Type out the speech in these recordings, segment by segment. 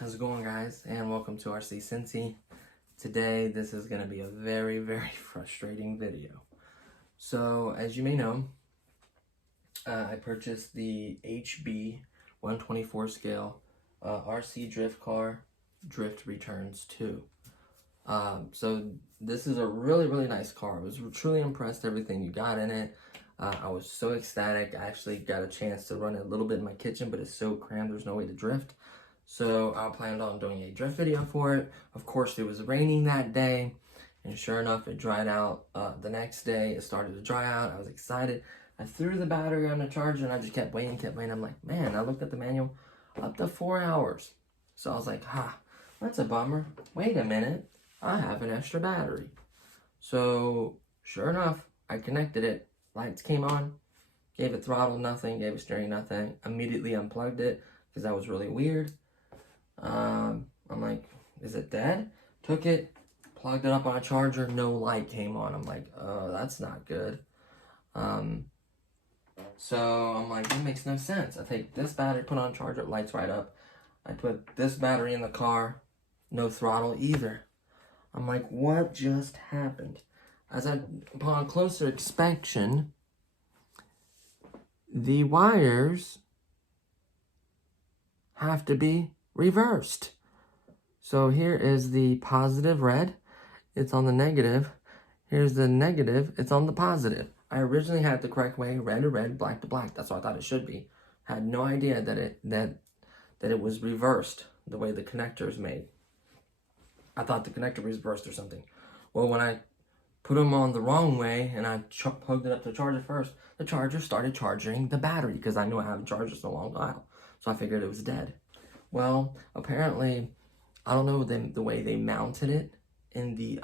How's it going, guys? And welcome to RC Cincy. Today, this is going to be a very, very frustrating video. So, as you may know, I purchased the HB 124 scale RC drift car, Drift Returns 2. So, this is a really, really nice car. I was truly impressed with everything you got in it. I was so ecstatic. I actually got a chance to run it a little bit in my kitchen, but it's so crammed, there's no way to drift. So I planned on doing a drift video for it. Of course, it was raining that day, and sure enough, it dried out. The next day, it started to dry out. I was excited. I threw the battery on the charger, and I just kept waiting. I'm like, man, I looked at the manual, up to 4 hours. So I was like, that's a bummer. Wait a minute, I have an extra battery. So sure enough, I connected it. Lights came on, gave it throttle, nothing, gave it steering, nothing. Immediately unplugged it, because that was really weird. I'm like, is it dead? Took it, plugged it up on a charger, no light came on. I'm like, oh, that's not good. So I'm like, that makes no sense. I take this battery, put on a charger, lights right up. I put this battery in the car, no throttle either. I'm like, what just happened? Upon closer inspection, the wires have to be reversed. So here is the positive red, it's on the negative. Here's the negative, it's on the positive. I originally had the correct way, red to red, black to black. That's what I thought it should be. Had no idea that it was reversed the way the connector is made. I thought the connector was reversed or something. Well, when I put them on the wrong way and I plugged it up to the charger first, the charger started charging the battery because I knew I haven't charged it in a long while. So I figured it was dead. Well, apparently, I don't know the way they mounted it in the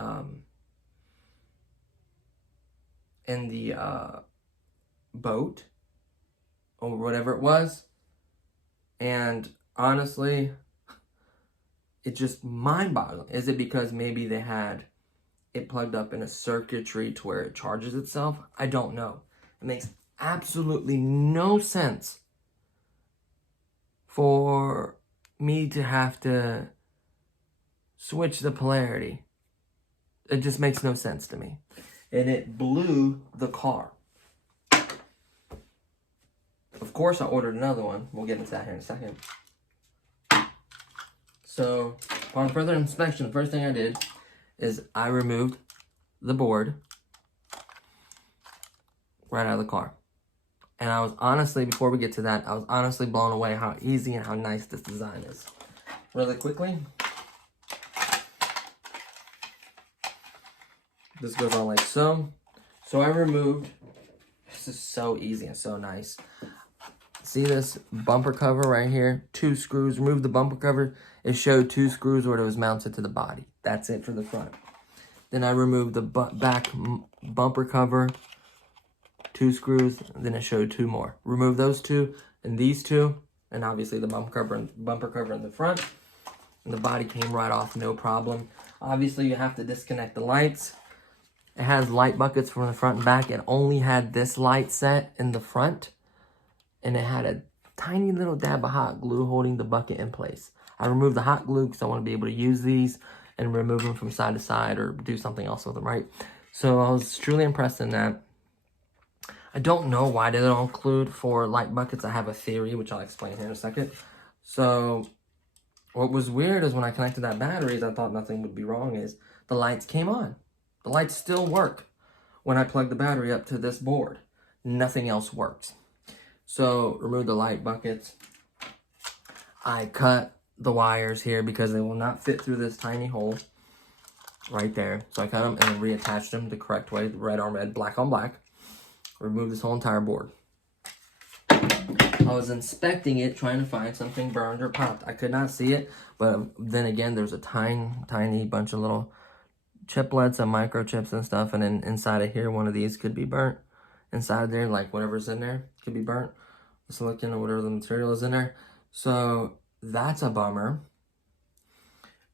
boat or whatever it was. And honestly, it's just mind-boggling. Is it because maybe they had it plugged up in a circuitry to where it charges itself? I don't know. It makes absolutely no sense for me to have to switch the polarity. It just makes no sense to me. And it blew the car. Of course, I ordered another one. We'll get into that here in a second. So, upon further inspection, the first thing I did is I removed the board right out of the car. And I was honestly, before we get to that, I was honestly blown away how easy and how nice this design is. Really quickly, this goes on like so. So I removed, this is so easy and so nice. See this bumper cover right here? 2 screws, remove the bumper cover. It showed 2 screws where it was mounted to the body. That's it for the front. Then I removed the back bumper cover, 2 screws, and then it showed 2 more. Remove those 2 and these 2, and obviously the bumper cover in the front. And the body came right off, no problem. Obviously, you have to disconnect the lights. It has light buckets from the front and back. It only had this light set in the front, and it had a tiny little dab of hot glue holding the bucket in place. I removed the hot glue because I want to be able to use these and remove them from side to side or do something else with them, right? So I was truly impressed in that. I don't know why they don't include 4 light buckets. I have a theory, which I'll explain here in a second. So what was weird is when I connected that batteries, I thought nothing would be wrong, is the lights came on. The lights still work when I plug the battery up to this board. Nothing else works. So remove the light buckets. I cut the wires here because they will not fit through this tiny hole. right there. So I cut them and reattached them the correct way, red on red, black on black. Remove this whole entire board. I was inspecting it, trying to find something burned or popped. I could not see it, but then again, there's a tiny bunch of little chiplets and microchips and stuff, and then inside of here, one of these could be burnt. Inside there, like whatever's in there could be burnt. The silicon or whatever the material is in there. So that's a bummer.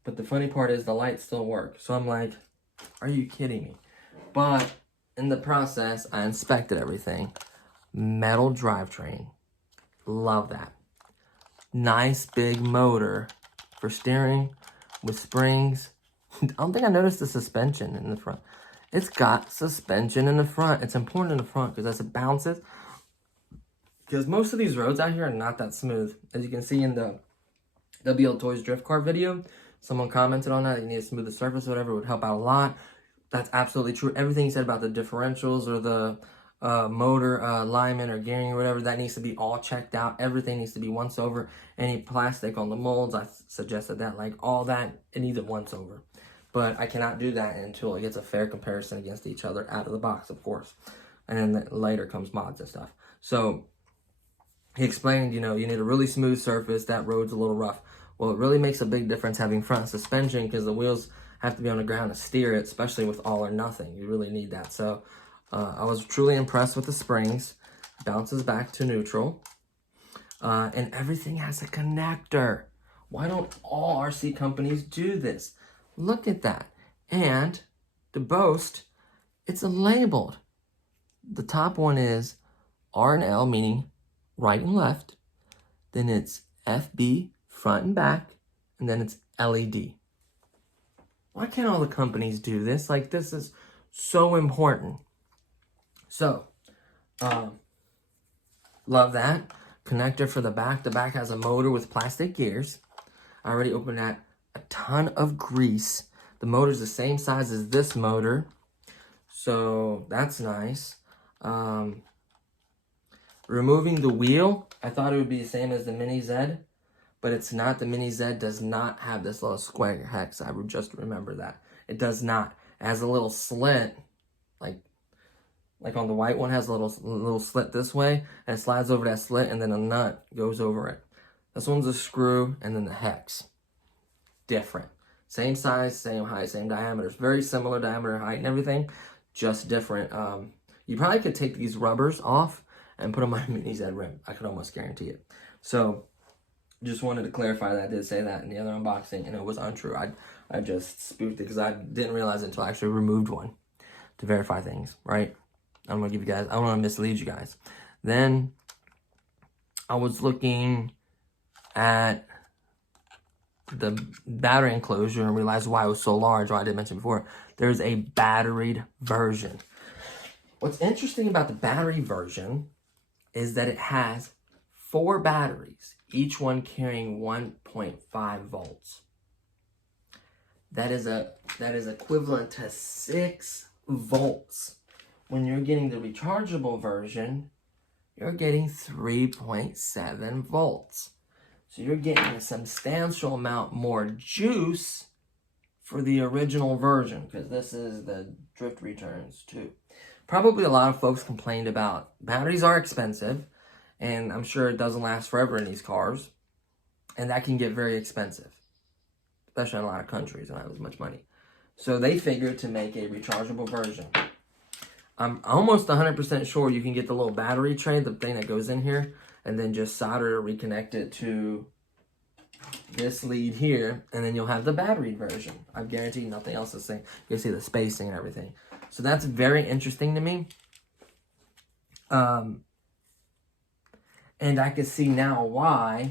But the funny part is the lights still work. So I'm like, are you kidding me? But in the process, I inspected everything. Metal drivetrain. Love that. Nice big motor for steering with springs. I don't think I noticed the suspension in the front. It's got suspension in the front. It's important in the front because as it bounces, because most of these roads out here are not that smooth. As you can see in the WL Toys drift car video, someone commented on that. You need to smooth the surface, whatever, would help out a lot. That's absolutely true. Everything you said about the differentials or the motor alignment or gearing or whatever, that needs to be all checked out. Everything needs to be once over. Any plastic on the molds, I suggested that, like all that, it needs it once over. But I cannot do that until it gets a fair comparison against each other out of the box, of course. And then later comes mods and stuff. So he explained, you know, you need a really smooth surface. That road's a little rough. Well, it really makes a big difference having front suspension because the wheels have to be on the ground to steer it, especially with all or nothing. You really need that. So I was truly impressed with the springs. Bounces back to neutral. And everything has a connector. Why don't all RC companies do this? Look at that. And to boast, it's labeled. The top one is R and L, meaning right and left. Then it's FB, front and back. And then it's LED. Why can't all the companies do this? Like, this is so important. So, love that. Connector for the back. The back has a motor with plastic gears. I already opened that. A ton of grease. The motor's the same size as this motor. So, that's nice. Removing the wheel. I thought it would be the same as the Mini Z. But it's not. The Mini Z does not have this little square hex. I would just remember that. It does not. It has a little slit. Like on the white one has a little slit this way. And it slides over that slit and then a nut goes over it. This one's a screw and then the hex. Different. Same size, same height, same diameter. It's very similar diameter, height, and everything. Just different. You probably could take these rubbers off and put them on a Mini Z rim. I could almost guarantee it. So, just wanted to clarify that. I did say that in the other unboxing, and it was untrue. I just spoofed it because I didn't realize it until I actually removed one to verify things, right? I don't want to give you guys, I don't want to mislead you guys. Then I was looking at the battery enclosure and realized why it was so large, why I didn't mention before. There's a batteried version. What's interesting about the battery version is that it has 4 batteries, each one carrying 1.5 volts. That is equivalent to 6 volts. When you're getting the rechargeable version, you're getting 3.7 volts. So you're getting a substantial amount more juice for the original version, because this is the drift returns too. Probably a lot of folks complained about batteries are expensive, and I'm sure it doesn't last forever in these cars, and that can get very expensive, especially in a lot of countries and not as much money. So they figured to make a rechargeable version. I'm almost 100% sure you can get the little battery tray, the thing that goes in here, and then just solder or reconnect it to this lead here, and then you'll have the battery version. I guarantee nothing else is the same. You'll see the spacing and everything. So that's very interesting to me. And I can see now why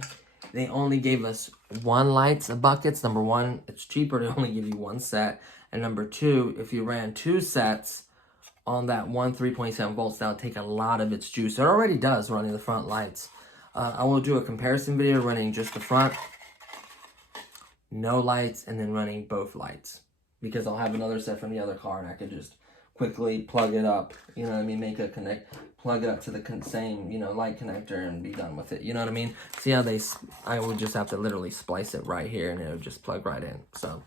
they only gave us 1 lights of buckets. Number 1, it's cheaper to only give you 1 set. And number 2, if you ran 2 sets on that 3.7 volts, that'll take a lot of its juice. It already does running the front lights. I will do a comparison video running just the front, no lights, and then running both lights. Because I'll have another set from the other car and I could just quickly plug it up, you know what I mean, plug it up to the same, you know, light connector and be done with it, you know what I mean? See how I would just have to literally splice it right here and it would just plug right in, so.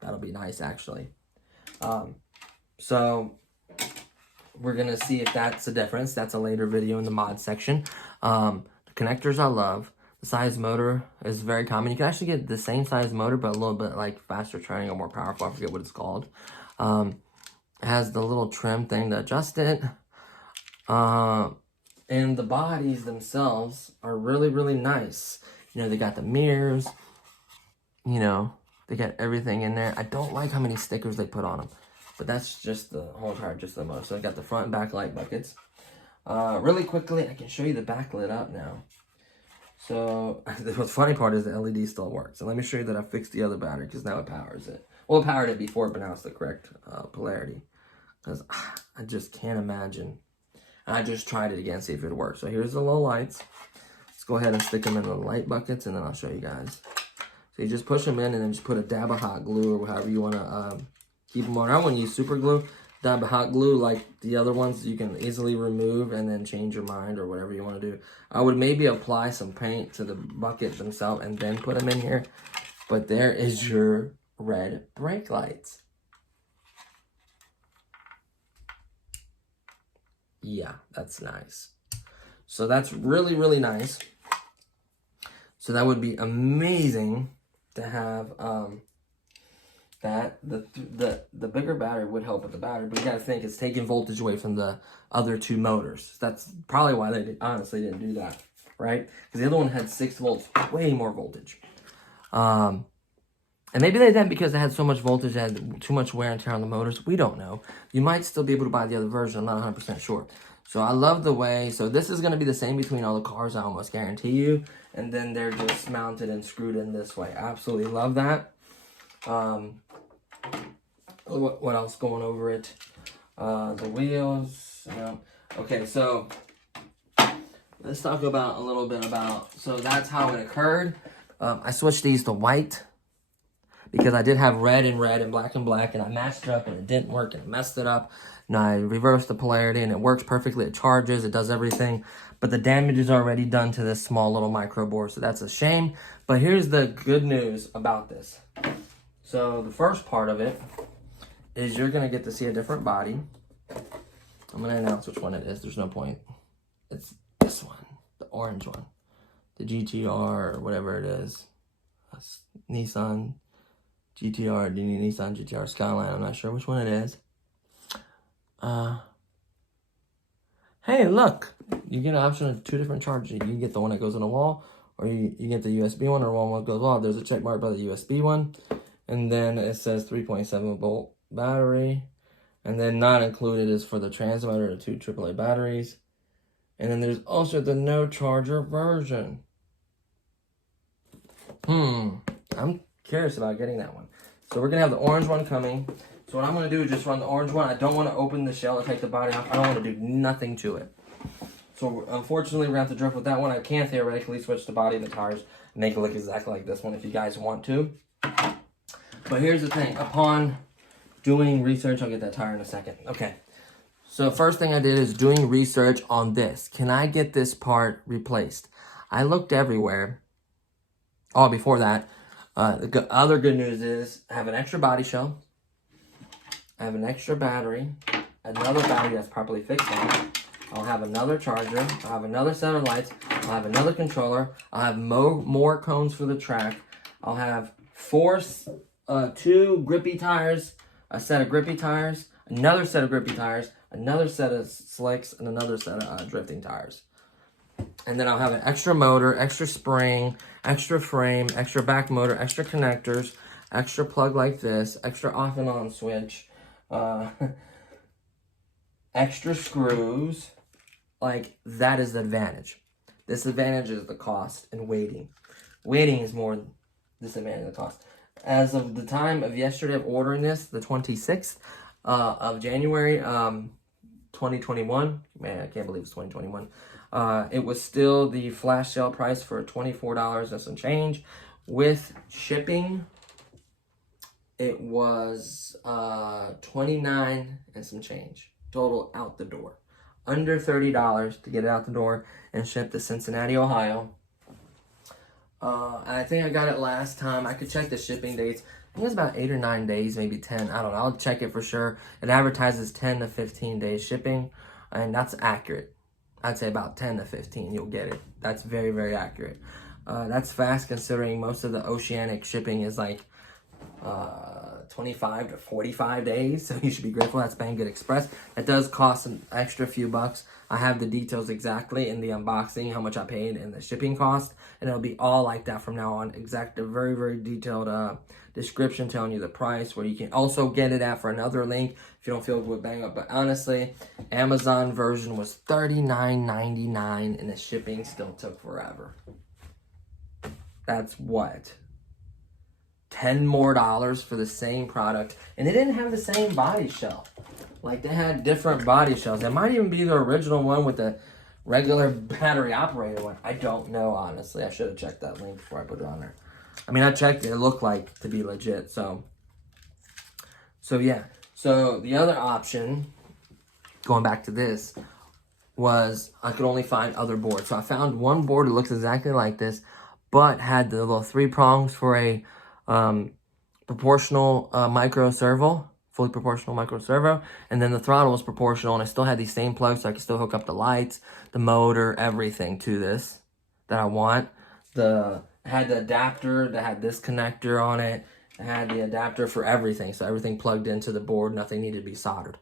That'll be nice, actually. So we're going to see if that's a difference. That's a later video in the mod section. The connectors I love. The size motor is very common. You can actually get the same size motor, but a little bit like faster turning or more powerful. I forget what it's called. It has the little trim thing to adjust it. And the bodies themselves are really, really nice. You know, they got the mirrors. You know, they got everything in there. I don't like how many stickers they put on them. But that's just the whole tire, just the motor. So I got the front and back light buckets. Really quickly, I can show you the back lit up now. So the funny part is the LED still works. And let me show you that I fixed the other battery because now it powers it. Well, it powered it before, but now it's the correct polarity. Because I just can't imagine. And I just tried it again, see if it works. So here's the low lights. Let's go ahead and stick them in the light buckets, and then I'll show you guys. So you just push them in, and then just put a dab of hot glue or however you want to keep them on. I wouldn't use super glue. Dab of hot glue like the other ones you can easily remove and then change your mind or whatever you want to do. I would maybe apply some paint to the bucket themselves and then put them in here. But there is your red brake lights. Yeah, that's nice. So that's really, really nice. So that would be amazing to have that. The bigger battery would help with the battery, but you gotta think it's taking voltage away from the other two motors. That's probably why they honestly didn't do that, right? Because the other one had 6 volts, way more voltage. And maybe they didn't because they had so much voltage, they had too much wear and tear on the motors. We don't know. You might still be able to buy the other version. I'm not 100% sure. So I love the way, so this is going to be the same between all the cars, I almost guarantee you. And then they're just mounted and screwed in this way. Absolutely love that. What else going over it? The wheels. Okay, so let's talk about a little bit about, so that's how it occurred. I switched these to white because I did have red and black, and I matched it up and it didn't work and it messed it up. And I reversed the polarity and it works perfectly. It charges, it does everything. But the damage is already done to this small little micro board, so that's a shame. But here's the good news about this. So the first part of it is you're going to get to see a different body. I'm going to announce which one it is. There's no point. It's this one, the orange one. The GTR or whatever it is. Nissan GTR, Nissan GTR Skyline. I'm not sure which one it is. Hey, look. You get an option of 2 different chargers. You can get the one that goes on the wall, or you get the USB one, or one that goes off. There's a check mark by the USB one. And then it says 3.7 volt battery. And then not included is for the transmitter, the 2 AAA batteries. And then there's also the no charger version. I'm curious about getting that one. So we're going to have the orange one coming. So what I'm going to do is just run the orange one. I don't want to open the shell or take the body off. I don't want to do nothing to it. So unfortunately, we're going to have to drift with that one. I can theoretically switch the body and the tires and make it look exactly like this one if you guys want to. But here's the thing. Upon doing research, I'll get that tire in a second. Okay. So first thing I did is doing research on this. Can I get this part replaced? I looked everywhere. Oh, before that, the other good news is I have an extra body shell. I have an extra battery. Another battery that's properly fixed on. I'll have another charger. I'll have another set of lights. I'll have another controller. I'll have more cones for the track. I'll have 2 grippy tires, a set of grippy tires, another set of grippy tires, another set of slicks, and another set of drifting tires. And then I'll have an extra motor, extra spring, extra frame, extra back motor, extra connectors, extra plug like this, extra off and on switch, extra screws. Like, that is the advantage. Disadvantage is the cost and waiting. Waiting is more disadvantage than the cost. As of the time of yesterday of ordering this, the 26th of January, 2021. Man, I can't believe it's 2021. It was still the flash sale price for $24 and some change. With shipping, it was $29 and some change. Total out the door. Under $30 to get it out the door and shipped to Cincinnati, Ohio. I think I got it last time. I could check the shipping dates. I think it's about 8 or 9 days, maybe 10. I don't know. I'll check it for sure. It advertises 10 to 15 days shipping, and that's accurate. I'd say about 10 to 15, you'll get it. That's very, very accurate. That's fast considering most of the oceanic shipping is like 25 to 45 days, so you should be grateful. That's Banggood Express. That does cost an extra few bucks. I have the details exactly in the unboxing, how much I paid and the shipping cost, and it'll be all like that from now on. Exact, a very, very detailed description telling you the price, where you can also get it at for another link if you don't feel good with Banggood. But honestly, Amazon version was $39.99 and the shipping still took forever. That's what? $10 more for the same product, and they didn't have the same body shell. Like, they had different body shells. It might even be the original one with the regular battery operated one. I don't know, honestly. I should have checked that link before I put it on there. I mean, I checked it. It looked like to be legit. So yeah. So the other option, going back to this, was I could only find other boards. So I found one board that looks exactly like this, but had the little 3 prongs for a proportional micro servo, fully proportional micro servo, and then the throttle was proportional, and I still had these same plugs, so I could still hook up the lights, the motor, everything to this that I want. It had the adapter that had this connector on it. It had the adapter for everything, so everything plugged into the board, nothing needed to be soldered.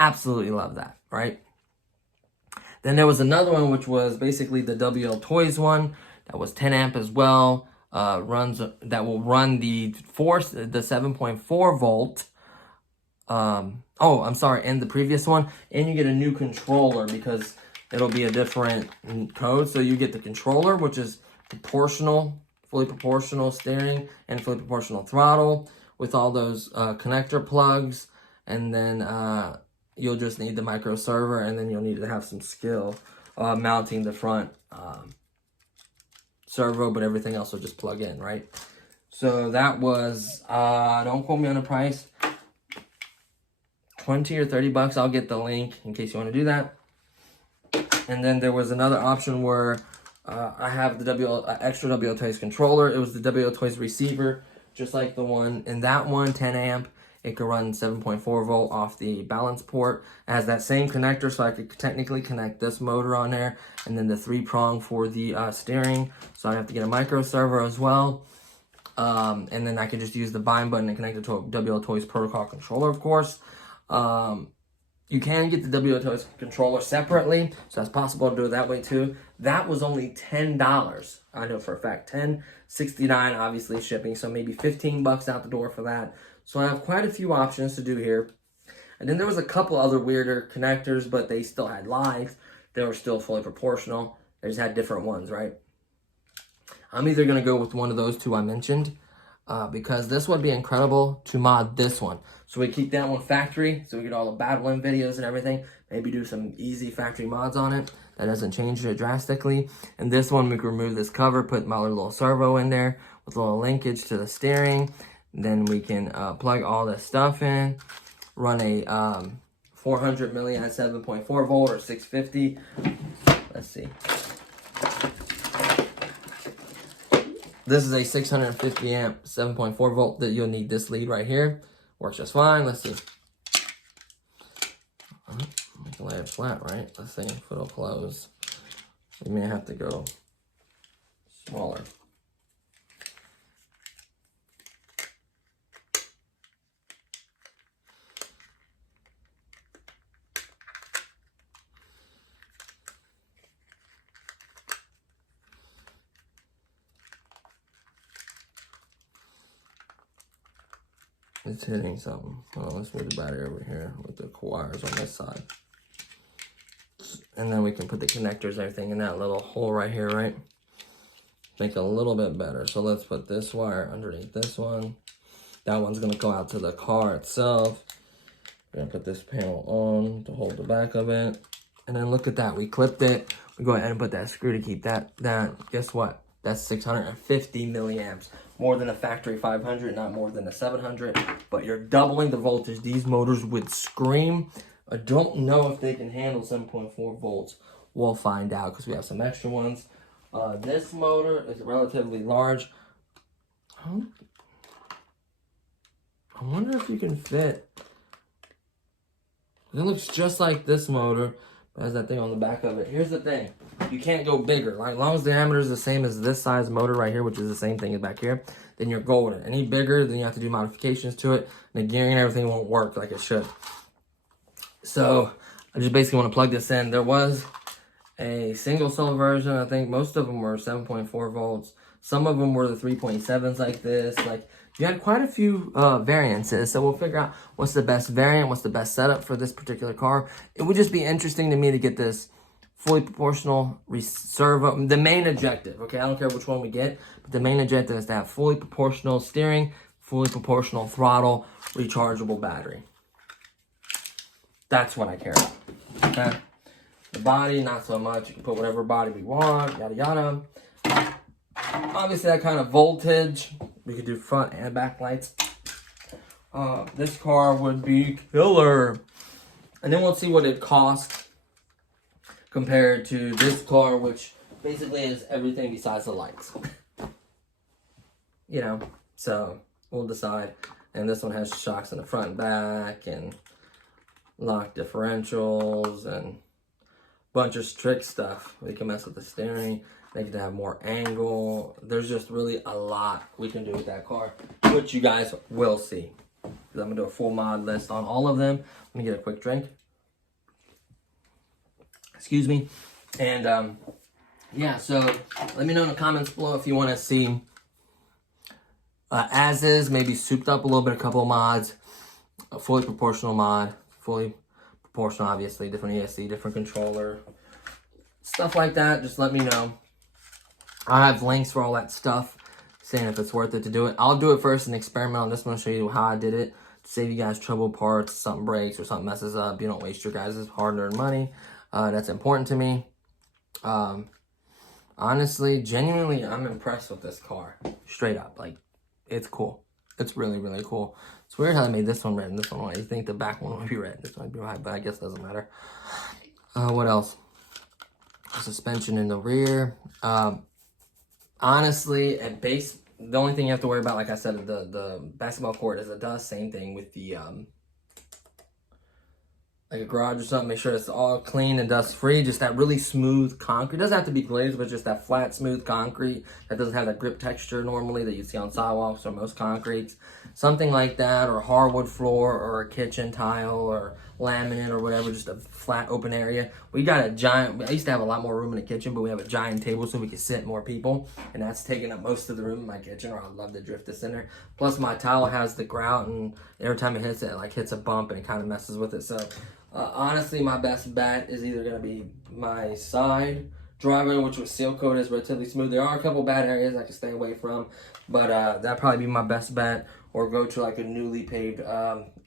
Absolutely love that, right? Then there was another one, which was basically the WL Toys one, that was 10 amp as well. That will run the 7.4 volt. I'm sorry, and the previous one, and you get a new controller because it'll be a different code. So you get the controller, which is proportional, fully proportional steering and fully proportional throttle with all those connector plugs, and then you'll just need the micro servo, and then you'll need to have some skill mounting the front servo, but everything else will just plug in, right? So that was, don't quote me on the price, 20 or 30 bucks. I'll get the link in case you want to do that. And then there was another option where I have the extra WL Toys controller. It was the WL Toys receiver, just like the one in that one, 10 amp. It could run 7.4 volt off the balance port. It has that same connector, so I could technically connect this motor on there, and then the 3 prong for the steering. So I have to get a micro servo as well. And then I can just use the bind button and connect it to a WL Toys protocol controller, of course. You can get the WL Toys controller separately, so that's possible to do it that way too. That was only $10. I know for a fact, $10.69 obviously shipping, so maybe 15 bucks out the door for that. So I have quite a few options to do here. And then there was a couple other weirder connectors, but they still had live. They were still fully proportional. They just had different ones, right? I'm either going to go with one of those two I mentioned, because this would be incredible to mod this one. So we keep that one factory, so we get all the battling videos and everything. Maybe do some easy factory mods on it. That doesn't change it drastically. And this one, we can remove this cover, put my little servo in there with a little linkage to the steering. Then we can plug all this stuff in, run a 400 milliamp 7.4 volt or 650. Let's see. This is a 650 amp 7.4 volt that you'll need this lead right here. Works just fine. Let's see. We can lay it flat, right? Let's see if it'll close. We may have to go smaller. It's hitting something. Well, let's move the battery over here with the wires on this side. And then we can put the connectors and everything in that little hole right here, right? Make it a little bit better. So let's put this wire underneath this one. That one's gonna go out to the car itself. We're gonna put this panel on to hold the back of it. And then look at that, we clipped it. We go ahead and put that screw to keep that. Guess what? That's 650 milliamps. More than a factory 500, not more than a 700. But you're doubling the voltage. These motors would scream. I don't know if they can handle 7.4 volts. We'll find out because we have some extra ones. This motor is relatively large. I wonder if you can fit. It looks just like this motor, but has that thing on the back of it. Here's the thing. You can't go bigger. Like, as long as the diameter is the same as this size motor right here, which is the same thing as back here, then you're golden. Any bigger, then you have to do modifications to it, and the gearing and everything won't work like it should. So I just basically want to plug this in. There was a single cell version. I think most of them were 7.4 volts. Some of them were the 3.7s like this. Like, you had quite a few variances. So we'll figure out what's the best variant, what's the best setup for this particular car. It would just be interesting to me to get this fully proportional servo. The main objective, okay, I don't care which one we get, but the main objective is to have fully proportional steering, fully proportional throttle, rechargeable battery. That's what I care about, okay? The body, not so much. You can put whatever body we want, yada yada. Obviously, that kind of voltage, we could do front and back lights. This car would be killer. And then we'll see what it costs compared to this car, which basically is everything besides the lights. You know, so we'll decide. And this one has shocks in the front and back, and lock differentials, and bunch of trick stuff. We can mess with the steering, make it have more angle. There's just really a lot we can do with that car, which you guys will see. I'm gonna do a full mod list on all of them. Let me get a quick drink. Excuse me. And yeah, so let me know in the comments below if you want to see as is, maybe souped up a little bit, a couple of mods, a fully proportional mod, fully proportional, obviously, different ESC, different controller, stuff like that. Just let me know. I have links for all that stuff, saying if it's worth it to do it. I'll do it first and experiment on this one, show you how I did it, to save you guys trouble parts, something breaks or something messes up. You don't waste your guys' hard-earned money. That's important to me. Honestly, genuinely, I'm impressed with this car. Straight up, like, it's cool. It's really, really cool. It's weird how they made this one red and this one white. You think the back one would be red, this one would be white, but I guess it doesn't matter. What else? Suspension in the rear. Honestly, at base, the only thing you have to worry about, like I said, the basketball court is it does same thing with the like a garage or something. Make sure it's all clean and dust free. Just that really smooth concrete. It doesn't have to be glazed, but just that flat, smooth concrete that doesn't have that grip texture normally that you see on sidewalks or most concretes. Something like that, or hardwood floor, or a kitchen tile, or laminate, or whatever. Just a flat, open area. We got a giant. I used to have a lot more room in the kitchen, but we have a giant table so we can sit more people, and that's taking up most of the room in my kitchen. Or I'd love to drift this in there. Plus, my tile has the grout, and every time it hits it, like hits a bump, and it kind of messes with it. So. Honestly, my best bet is either going to be my side driveway, which was seal coated, is relatively smooth. There are a couple bad areas I can stay away from, but that'd probably be my best bet. Or go to like a newly paved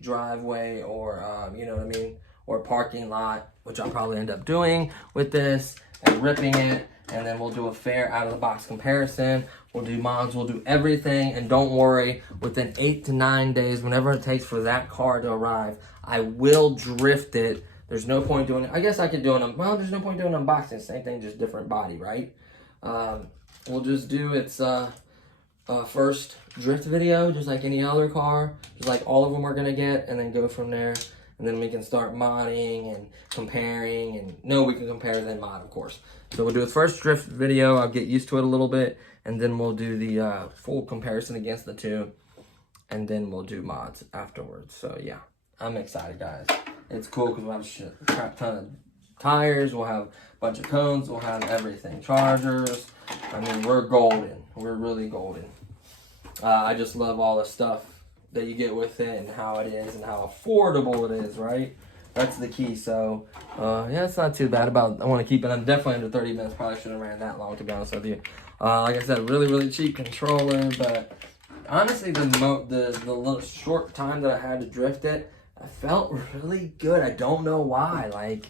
driveway, or you know what I mean, or parking lot, which I'll probably end up doing with this, and ripping it. And then we'll do a fair out-of-the-box comparison. We'll do mods, we'll do everything. And don't worry, within 8 to 9 days, whenever it takes for that car to arrive, I will drift it. There's no point doing it. I guess I could do an, well, there's no point doing an unboxing. Same thing, just different body, right? We'll just do its first drift video, just like any other car. Just like all of them are going to get, and then go from there. And then we can start modding and comparing, and no, we can compare then mod, of course. So we'll do a first drift video. I'll get used to it a little bit, and then we'll do the full comparison against the two, and then we'll do mods afterwards. So yeah, I'm excited, guys. It's cool because we'll have a crap ton of tires. We'll have a bunch of cones. We'll have everything. Chargers. I mean, we're golden. We're really golden. I just love all the stuff that you get with it, and how it is, and how affordable it is, right? That's the key. So yeah, it's not too bad. I want to keep it. I'm definitely under 30 minutes. Probably shouldn't have ran that long, to be honest with you. Like I said, really, really cheap controller. But honestly, the little short time that I had to drift it, I felt really good. I don't know why. Like,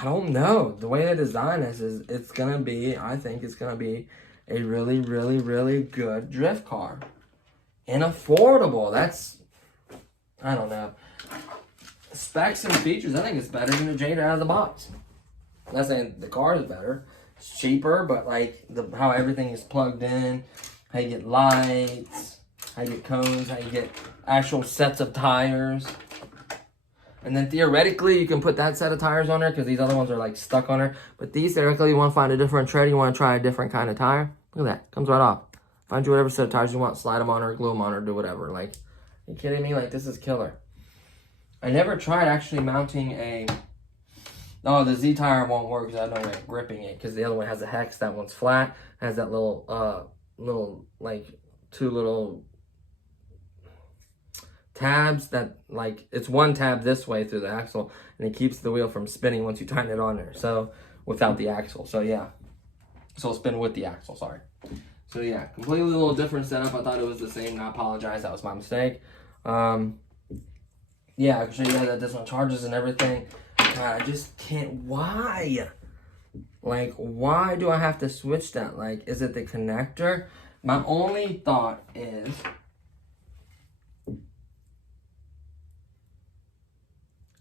I don't know. The way they design this is, it's gonna be. I think it's gonna be a really, really, really good drift car. And affordable. That's, I don't know. Specs and features, I think it's better than the Jada out of the box. I'm not saying the car is better. It's cheaper, but like how everything is plugged in, how you get lights, how you get cones, how you get actual sets of tires. And then theoretically, you can put that set of tires on there because these other ones are like stuck on her. But these, theoretically, you want to find a different tread, you want to try a different kind of tire. Look at that. Comes right off. Find you whatever set of tires you want, slide them on her, glue them on her, do whatever. Like, are you kidding me? Like, this is killer. I never tried actually mounting a... No, the Z tire won't work because I don't like gripping it. Because the other one has a hex. That one's flat. Has that little, like, two little... tabs that, like, it's one tab this way through the axle, and it keeps the wheel from spinning once you tighten it on there. So without the axle, so yeah, so it'll spin with the axle, sorry. So yeah, completely a little different setup. I thought it was the same, and I apologize, that was my mistake. Yeah, I can show you guys that this one charges and everything. God, I just can't, why? Like, why do I have to switch that? Like, is it the connector? My only thought is,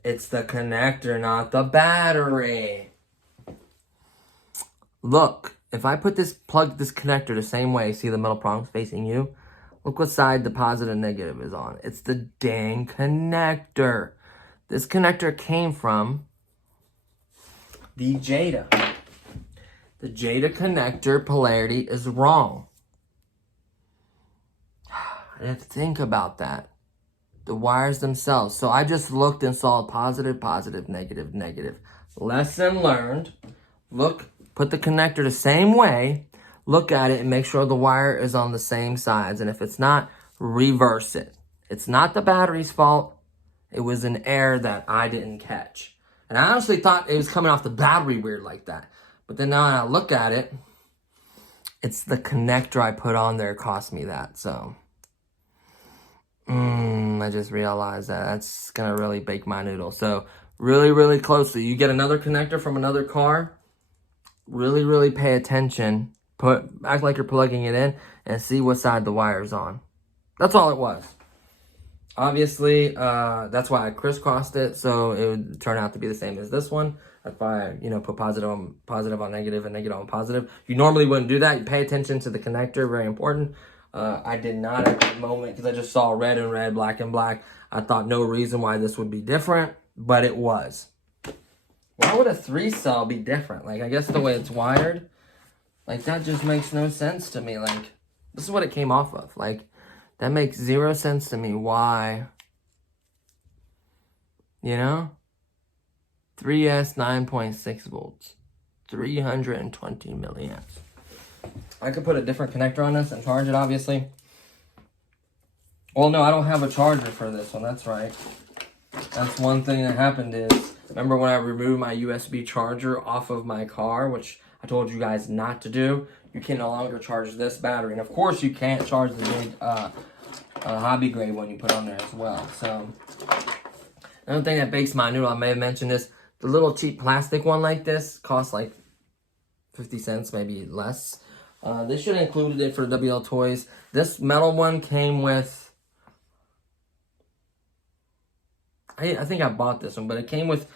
it's the connector, not the battery. Look, if I put this, plug this connector the same way, see the metal prongs facing you? Look what side the positive and negative is on. It's the dang connector. This connector came from the Jada. The Jada connector polarity is wrong. I have to think about that. The wires themselves. So I just looked and saw positive, positive, negative, negative. Lesson learned. Look, put the connector the same way. Look at it and make sure the wire is on the same sides. And if it's not, reverse it. It's not the battery's fault. It was an error that I didn't catch. And I honestly thought it was coming off the battery weird like that. But then now when I look at it, it's the connector I put on there cost me that. So... I just realized that that's gonna really bake my noodle. So really, really closely. You get another connector from another car, really, really pay attention. Act like you're plugging it in and see what side the wire's on. That's all it was. Obviously, that's why I crisscrossed it, so it would turn out to be the same as this one. That's why I, put positive on negative and negative on positive. You normally wouldn't do that. You pay attention to the connector, very important. I did not at the moment because I just saw red and red, black and black. I thought no reason why this would be different, but it was. Why would a 3-cell be different? Like, I guess the way it's wired, like, that just makes no sense to me. Like, this is what it came off of. Like, that makes 0 sense to me. Why? 3S 9.6 volts, 320 milliamps. I could put a different connector on this and charge it, obviously. Well, no, I don't have a charger for this one. That's right. That's one thing that happened is, remember when I removed my USB charger off of my car, which I told you guys not to do? You can no longer charge this battery. And, of course, you can't charge the big hobby grade one you put on there as well. So, another thing that bakes my noodle, I may have mentioned this, the little cheap plastic one like this costs like 50 cents, maybe less. They should have included it for WL Toys. This metal one came with... I think I bought this one, but it came with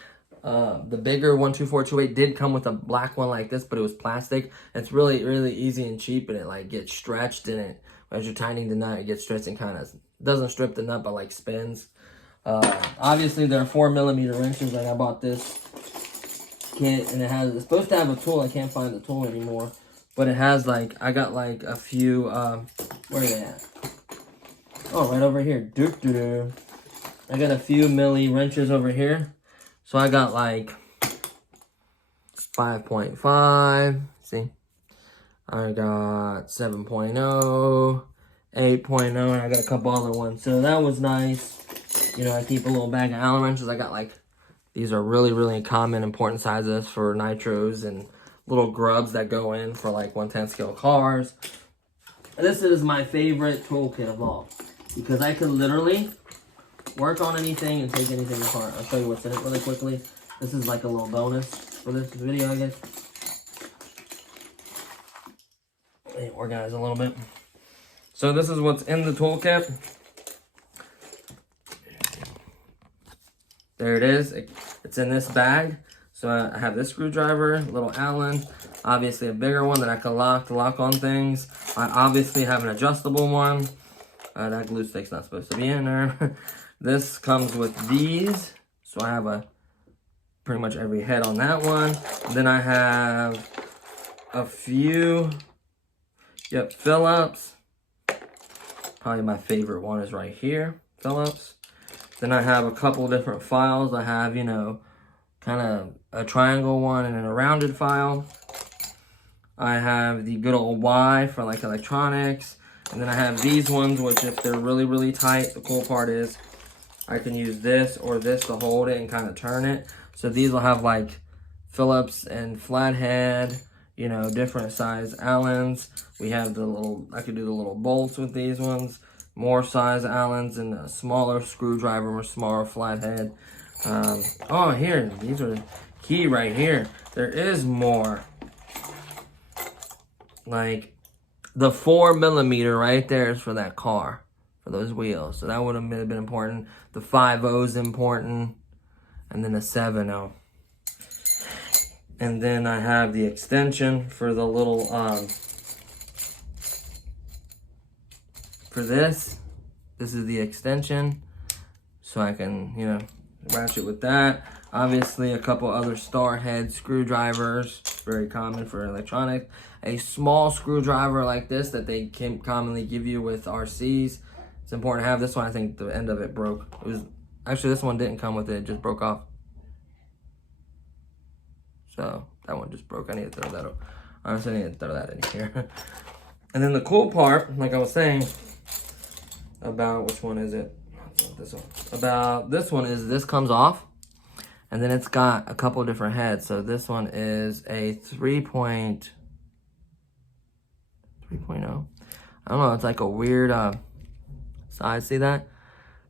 the bigger 12428 did come with a black one like this, but it was plastic. It's really, really easy and cheap, and it like gets stretched, and it, as you're tightening the nut, it gets stretched and kind of doesn't strip the nut, but like spins. Obviously, there are 4mm wrenches. Like I bought this kit, and it's supposed to have a tool. I can't find the tool anymore. But it has, like, I got, like, a few, where are they at? Oh, right over here. Doo-doo-doo. I got a few milli wrenches over here. So I got, like, 5.5. See? I got 7.0, 8.0, and I got a couple other ones. So that was nice. I keep a little bag of Allen wrenches. I got, like, these are really, really common, important sizes for nitros and little grubs that go in for like 1/10 scale cars. This is my favorite toolkit of all because I can literally work on anything and take anything apart. I'll show you what's in it really quickly. This is like a little bonus for this video, I guess. Let me organize a little bit. So this is what's in the toolkit. There it is. It's in this bag. So I have this screwdriver, little Allen, obviously a bigger one that I can lock on things. I obviously have an adjustable one. That glue stick's not supposed to be in there. This comes with these. So I have pretty much every head on that one. Then I have a few, Phillips. Probably my favorite one is right here, Phillips. Then I have a couple different files. I have, kind of a triangle one and then a rounded file. I have the good old Y for like electronics. And then I have these ones, which if they're really, really tight, the cool part is I can use this or this to hold it and kind of turn it. So these will have like Phillips and flathead, different size Allens. We have I could do the little bolts with these ones. More size Allens and a smaller screwdriver or smaller flathead. Here, these are key right here. There is more. Like the 4mm right there is for that car, for those wheels. So that would have been important. The 5.0 is important. And then a 7.0. And then I have the extension for the little, for this is the extension. So I can, ratchet with that. Obviously, a couple other star head screwdrivers, very common for electronics. A small screwdriver like this that they can commonly give you with RCs. It's important to have this one. I think the end of it broke. Actually, this one didn't come with it. It just broke off. So that one just broke. I need to throw that. Honestly, I need to throw that in here. And then the cool part, like I was saying, about which one is it? This one. About this one is this comes off, and then it's got a couple different heads. So this one is a 3.0. I don't know. It's like a weird size. See that?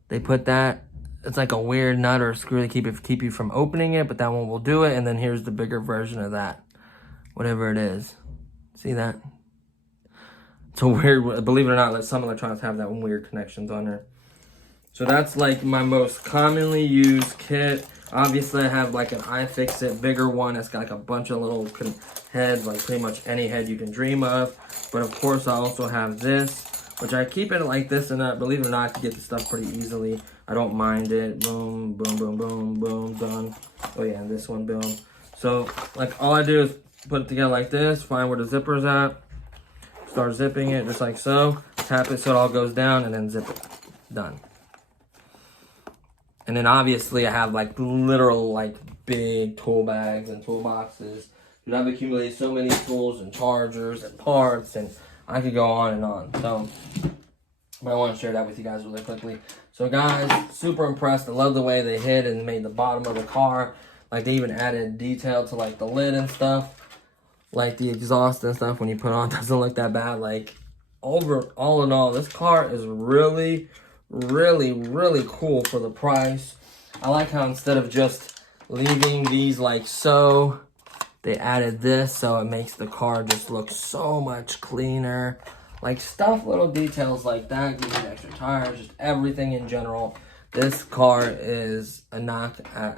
They put that. It's like a weird nut or screw to keep you from opening it, but that one will do it. And then here's the bigger version of that, whatever it is. See that? It's a weird, believe it or not, some electronics have that weird connections on there. So that's like my most commonly used kit. Obviously, I have like an iFixit bigger one that's got like a bunch of little heads, like pretty much any head you can dream of. But of course, I also have this, which I keep it like this, and believe it or not, I can get the stuff pretty easily. I don't mind it. Boom, boom, boom, boom, boom, done. Oh yeah, and this one, boom. So like all I do is put it together like this, find where the zipper's at, start zipping it just like so, tap it so it all goes down, and then zip it. Done. And then obviously I have like literal like big tool bags and toolboxes. Dude, I've accumulated so many tools and chargers and parts, and I could go on and on. So, but I want to share that with you guys really quickly. So guys, super impressed. I love the way they hid and made the bottom of the car. Like they even added detail to like the lid and stuff. Like the exhaust and stuff when you put it on, doesn't look that bad. Like all in all, this car is really, really, really cool for the price. I like how instead of just leaving these like so, they added this so it makes the car just look so much cleaner. Like stuff, little details like that, give you extra tires, just everything in general. This car is a knock. I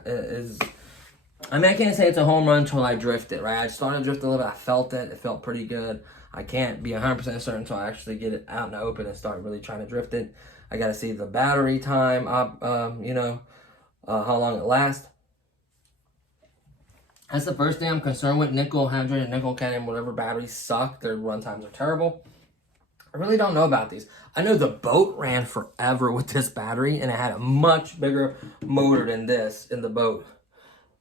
mean, I can't say it's a home run until I drift it, right? I started to drift a little bit. I felt it. It felt pretty good. I can't be 100% certain until I actually get it out in the open and start really trying to drift it. I got to see the battery time, how long it lasts. That's the first thing I'm concerned with. Nickel, hydrogen, nickel, cadmium, whatever batteries suck. Their run times are terrible. I really don't know about these. I know the boat ran forever with this battery, and it had a much bigger motor than this in the boat.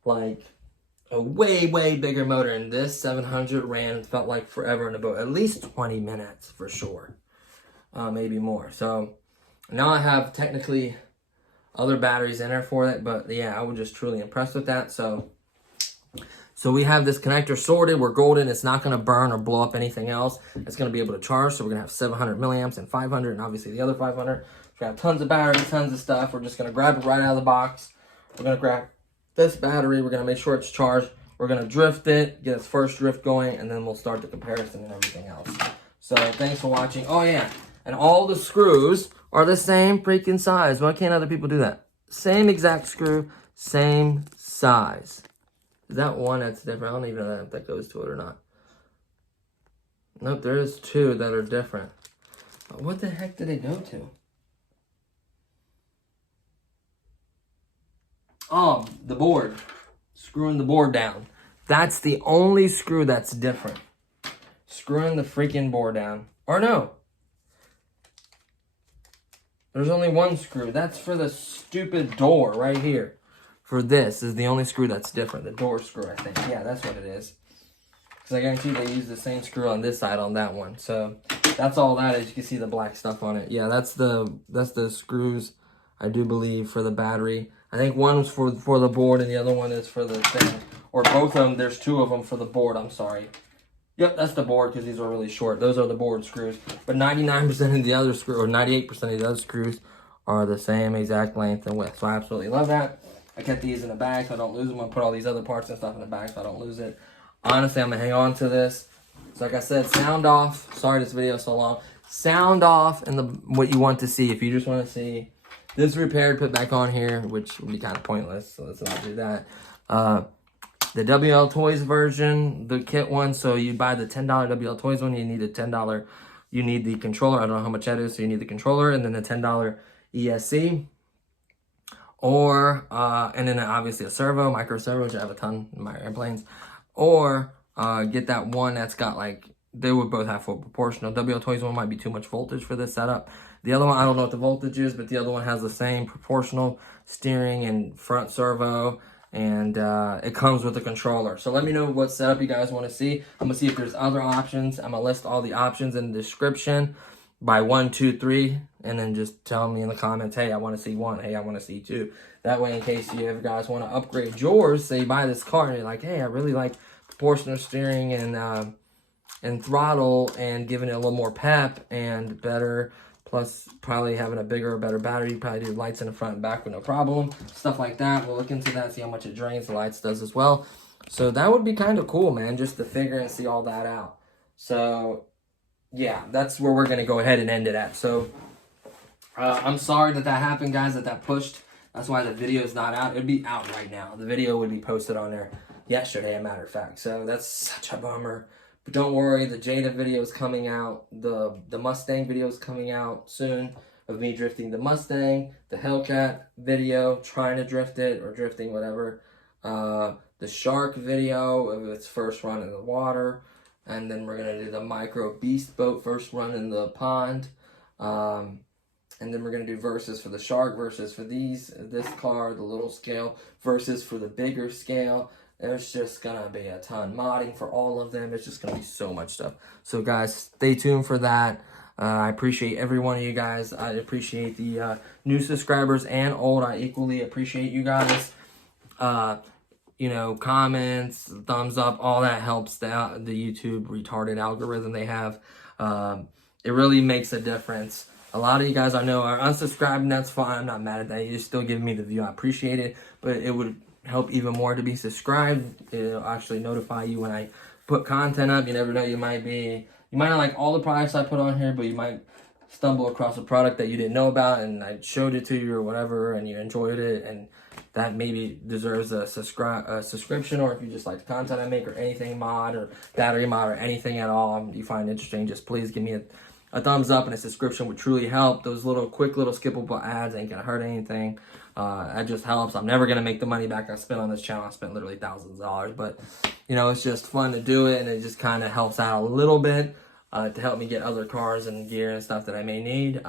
Like a way, way bigger motor. And this 700 felt like forever in the boat. At least 20 minutes for sure. Maybe more. So now I have technically other batteries in there for it. But yeah, I was just truly impressed with that. So we have this connector sorted. We're golden. It's not going to burn or blow up anything else. It's going to be able to charge. So we're going to have 700 milliamps and 500 and obviously the other 500. We have tons of batteries, tons of stuff. We're just going to grab it right out of the box. We're going to grab this battery. We're going to make sure it's charged. We're going to drift it, get its first drift going, and then we'll start the comparison and everything else. So thanks for watching. Oh, yeah. And all the screws are the same freaking size. Why can't other people do that? Same exact screw, same size. Is that one that's different? I don't even know if that goes to it or not. Nope, there is two that are different. But what the heck did it go to? Oh, the board. Screwing the board down. That's the only screw that's different. Screwing the freaking board down. Or no. There's only one screw. That's for the stupid door right here. For this is the only screw that's different. The door screw, I think. Yeah, that's what it is. Because I guarantee they use the same screw on this side on that one. So that's all that is. You can see the black stuff on it. Yeah, that's the screws, I do believe, for the battery. I think one's for the board and the other one is for the thing. Or both of them. There's two of them for the board. I'm sorry. Yep, that's the board because these are really short. Those are the board screws. But 99% of the other screws, or 98% of the other screws, are the same exact length and width. So I absolutely love that. I kept these in the bag so I don't lose them. I put all these other parts and stuff in the bag so I don't lose it. Honestly, I'm going to hang on to this. So like I said, sound off. Sorry this video is so long. Sound off and what you want to see. If you just want to see this repaired, put back on here, which would be kind of pointless. So let's not do that. The WL Toys version, the kit one. So you buy the $10 WL Toys one, you need a $10, you need the controller. I don't know how much that is, so you need the controller and then the $10 ESC. Or, and then obviously a servo, micro servo, which I have a ton in my airplanes. Or get that one that's got like, they would both have full proportional. WL Toys one might be too much voltage for this setup. The other one, I don't know what the voltage is, but the other one has the same proportional steering and front servo. And it comes with a controller. So let me know what setup you guys want to see. I'm going to see if there's other options. I'm going to list all the options in the description by 1, 2, 3. And then just tell me in the comments, hey, I want to see 1. Hey, I want to see 2. That way, in case you ever guys want to upgrade yours, say you buy this car and you're like, hey, I really like proportional steering and throttle and giving it a little more pep and better. Plus, probably having a bigger or better battery. You probably do lights in the front and back with no problem. Stuff like that. We'll look into that, see how much it drains. The lights does as well. So that would be kind of cool, man, just to figure and see all that out. So, yeah, that's where we're going to go ahead and end it at. So, I'm sorry that happened, guys, that pushed. That's why the video is not out. It would be out right now. The video would be posted on there yesterday, a matter of fact. So, that's such a bummer. But don't worry, the Jada video is coming out. The Mustang video is coming out soon of me drifting the Mustang. The Hellcat video, trying to drift it or drifting whatever. The Shark video of its first run in the water. And then we're going to do the Micro Beast Boat first run in the pond. And then we're going to do versus for the Shark, versus for this car, the little scale, versus for the bigger scale. There's just going to be a ton modding for all of them. It's just going to be so much stuff. So, guys, stay tuned for that. I appreciate every one of you guys. I appreciate the new subscribers and old. I equally appreciate you guys. You know, comments, thumbs up, all that helps the YouTube retarded algorithm they have. It really makes a difference. A lot of you guys I know are unsubscribed, and that's fine. I'm not mad at that. You're still giving me the view. I appreciate it. But it would help even more to be subscribed. It'll actually notify you when I put content up. You never know, you might not like all the products I put on here, but you might stumble across a product that you didn't know about and I showed it to you or whatever and you enjoyed it, and that maybe deserves a subscription. Or if you just like the content I make or anything mod or battery mod or anything at all you find interesting, just please give me a thumbs up, and a subscription would truly help. Those quick little skippable ads ain't gonna hurt anything. That just helps. I'm never gonna make the money back I spent on this channel. I spent literally thousands of dollars, but you know, it's just fun to do it, and it just kind of helps out a little bit to help me get other cars and gear and stuff that I may need.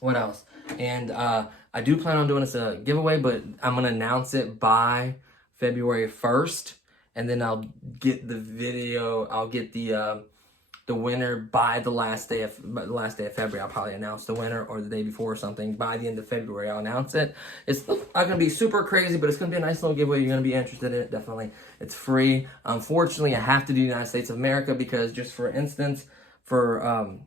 What else? And I do plan on doing this a giveaway, but I'm gonna announce it by February 1st, and then I'll get the video. I'll get the winner by the last day of February. I'll probably announce the winner, or the day before or something. By the end of February, I'll announce it. It's not going to be super crazy, but it's going to be a nice little giveaway. You're going to be interested in it, definitely. It's free. Unfortunately, I have to do United States of America because, just for instance, for,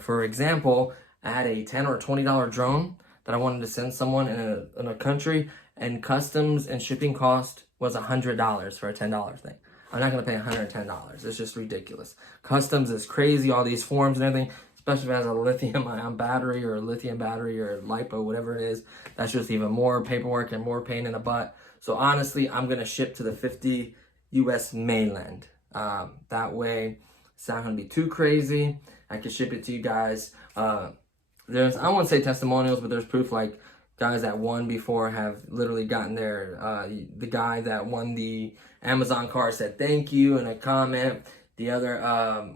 for example, I had a $10 or $20 drone that I wanted to send someone in a country, and customs and shipping cost was $100 for a $10 thing. I'm not going to pay $110. It's just ridiculous. Customs is crazy. All these forms and everything. especially if it has a lithium-ion battery or a lithium battery or LiPo, whatever it is. That's just even more paperwork and more pain in the butt. So honestly, I'm going to ship to the 50 US mainland. That way, it's not going to be too crazy. I can ship it to you guys. There's, I won't say testimonials, but there's proof, like guys that won before have literally gotten their, the guy that won the Amazon car said thank you in a comment. The other,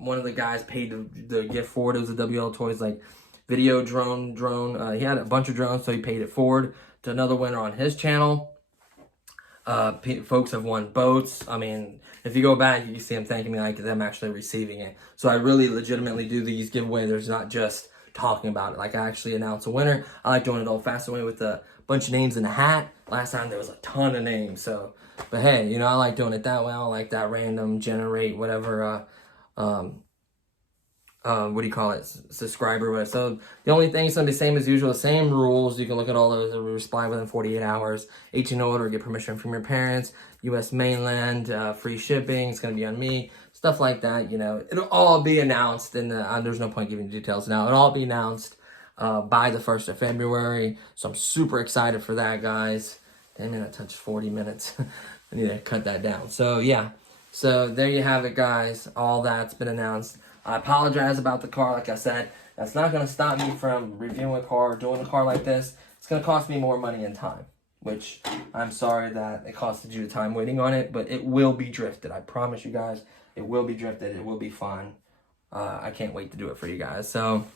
one of the guys paid the gift forward. It was a WL Toys, like, video drone. He had a bunch of drones, so he paid it forward to another winner on his channel. Folks have won boats. I mean, if you go back, you can see them thanking me like them actually receiving it. So I really legitimately do these giveaways. There's not just talking about it. Like, I actually announce a winner. I like doing it old-fashioned way with a bunch of names in a hat. Last time there was a ton of names. So, but hey, you know, I like doing it that way. I don't like that random generate whatever, what do you call it, subscriber, whatever. So the only thing is going to be the same as usual, same rules. You can look at all those, reply within 48 hours, 18 order, get permission from your parents, US mainland, free shipping, it's going to be on me, stuff like that. You know, it'll all be announced, and there's no point giving details now. It'll all be announced by the 1st of February, so I'm super excited for that, guys. Damn it, I touched 40 minutes. I need to cut that down. So yeah, so there you have it, guys. All that's been announced. I apologize about the car. Like I said, that's not going to stop me from reviewing a car, doing a car like this. It's going to cost me more money and time, which I'm sorry that it costed you the time waiting on it, but it will be drifted. I promise you guys, it will be drifted. It will be fun. I can't wait to do it for you guys. So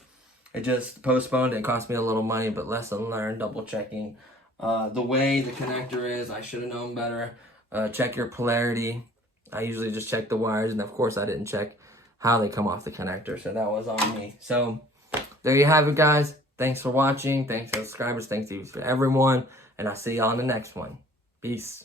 it just postponed. It cost me a little money, but lesson learned, double checking. The way the connector is, I should have known better. Check your polarity. I usually just check the wires, and of course I didn't check how they come off the connector, so that was on me. So there you have it, guys. Thanks for watching. Thanks to the subscribers. Thanks to everyone, and I'll see you on the next one. Peace.